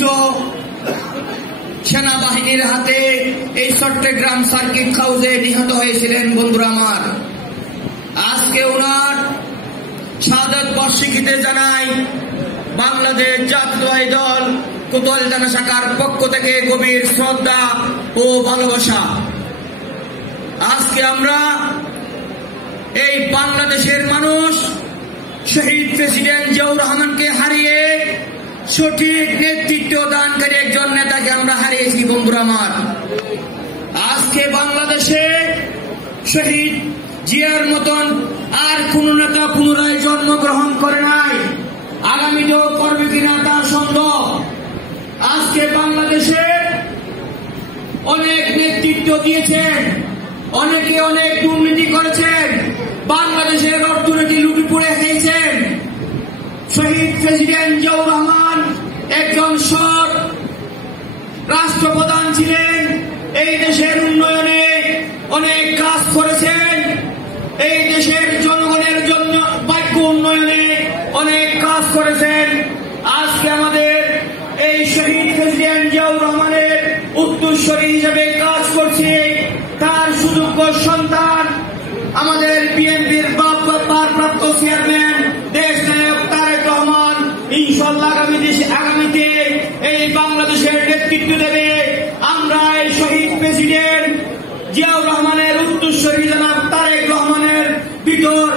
সশস্ত্র সেনাবাহিনীর হাতে এই চট্টগ্রাম সার্কিট হাউসে নিহত হয়েছিলেন। বন্ধুরা আমার, আজকে ওনার শাহাদাত বার্ষিকীতে জানাই বাংলাদেশ জাতীয় দল কোতোয়ালি শাখার পক্ষ থেকে গভীর শ্রদ্ধা ও ভালোবাসা। আজকে আমরা এই বাংলাদেশের মানুষ শহীদ প্রেসিডেন্ট জিয়াউর রহমানকে হারিয়ে সঠিক নেতৃত্ব দানকারী একজন নেতাকে আমরা হারিয়েছি। বন্ধুরা আমার, আজকে বাংলাদেশে শহীদ জিয়ার মতন আর কোন নেতা পুনরায় জন্মগ্রহণ করে নাই, আগামীতেও করবে কিনা তা সন্দেহ। আজকে বাংলাদেশে অনেক নেতৃত্ব দিয়েছেন, অনেকে অনেক দুর্নীতি করেছেন, বাংলাদেশের অর্থনীতি লুটে পুড়ে খেয়েছেন। শহীদ প্রেসিডেন্ট জিয়াউর রহমান একজন সৎ রাষ্ট্রপ্রধান ছিলেন, এই দেশের উন্নয়নে অনেক কাজ করেছেন, এই দেশের জনগণের জন্য বাক্য উন্নয়নে অনেক কাজ করেছেন। আজকে আমাদের এই শহীদ প্রেসিডেন্ট জিয়াউর রহমানের উত্তরসূরি হিসেবে কাজ করছে তার সুযোগ্য সন্তান আমাদের বিএনপির ভারপ্রাপ্ত চেয়ারম্যান দেশ নায়ক তারেক রহমান। ইনশাআল্লাহ আগামীতে এই বাংলাদেশের নেতৃত্ব দেবে। আমরা এই শহীদ প্রেসিডেন্ট জিয়াউর রহমানের উত্তরসূরি জনাব তারেক রহমানের ভিতর